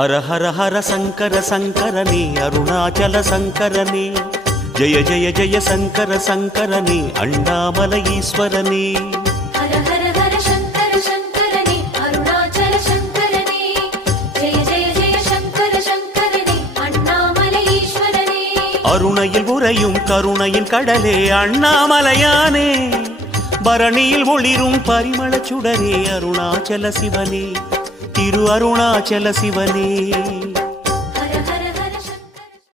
ಹರ ಹರ ಹರ ಶಂಕರ ಶಂಕರನೇ ಅರುಣಾಚಲ ಶಂಕರನೇ ಜಯ ಜಯ ಜಯ ಶಂಕರ ಶಂಕರನೇ ಅಣ್ಣಾಮಲ ಈಶ್ವರನೇ ಹರ ಹರ ಹರ ಶಂಕರ ಶಂಕರನೇ ಅರುಣಾಚಲ ಶಂಕರನೇ ಜಯ ಜಯ ಜಯ ಶಂಕರ ಶಂಕರನೇ ಅಣ್ಣಾಮಲ ಈಶ್ವರನೇ அருணையில் உறையும் கருணையின் கடலே அண்ணாமலையானே பரணியில் ஒளிரும் பரிமள சுடரே அருணாச்சல சிவனே திரு அருணாச்சல சிவனே